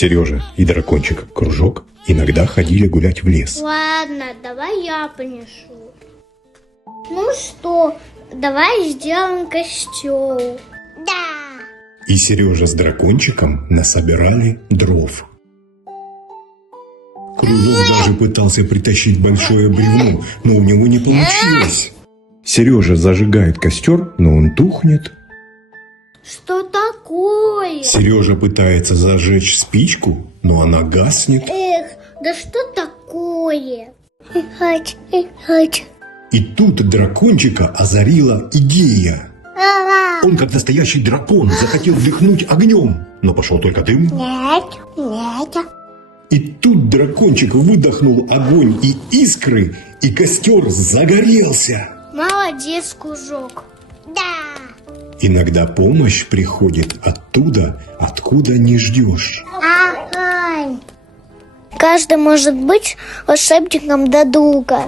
Сережа и дракончик Кружок иногда ходили гулять в лес. Ладно, давай я понесу. Ну что, давай сделаем костер. Да. И Сережа с дракончиком насобирали дров. Кружок даже пытался притащить большое бревно, но у него не получилось. Сережа зажигает костер, но он тухнет. Что такое? Сережа пытается зажечь спичку, но она гаснет. Эх, да что такое? И тут дракончика озарила идея. Он, как настоящий дракон, захотел дыхнуть огнем, но пошел только дым. Нет. И тут дракончик выдохнул огонь и искры, и костер загорелся. Молодец, Кружок. Да. Иногда помощь приходит оттуда, откуда не ждешь. Ага. Каждый может быть волшебником до друга.